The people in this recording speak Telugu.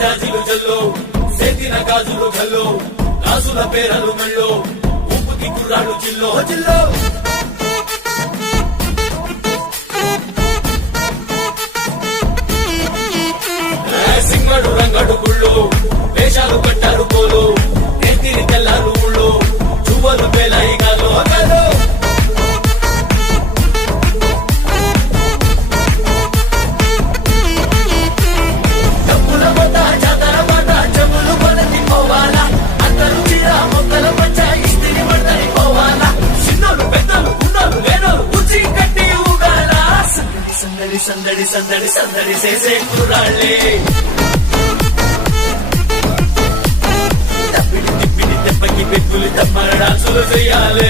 జాజిలు జల్లో సేతిన గాజులు గల్లో గాజుల పేరలు మెళ్ళో ఊపుకి కుర్రాడు జిల్లో జిల్లో సింగడు రంగడు గుళ్ళు వేషాలు కట్టారు పోలు నెత్తిని తెల్లారు ఊళ్ళు చువ్వలు పేలాయి గాలో గాలో డబ్బుల మొత్త జాతర మాట చెవులు కొనతి పోవాలా అందరూ చీర మొక్కల పంచ ఇస్తిరి పడతని పోవాలా చిన్నలు పెద్దలు ఉన్నలు లేనలు ఉచి కట్టి ఊగాల సందడి సందడి సందడి సందడి చేసే కుర్రాళ్ళే పెట్టులు తప్ప డాన్సులు చెయ్యాలి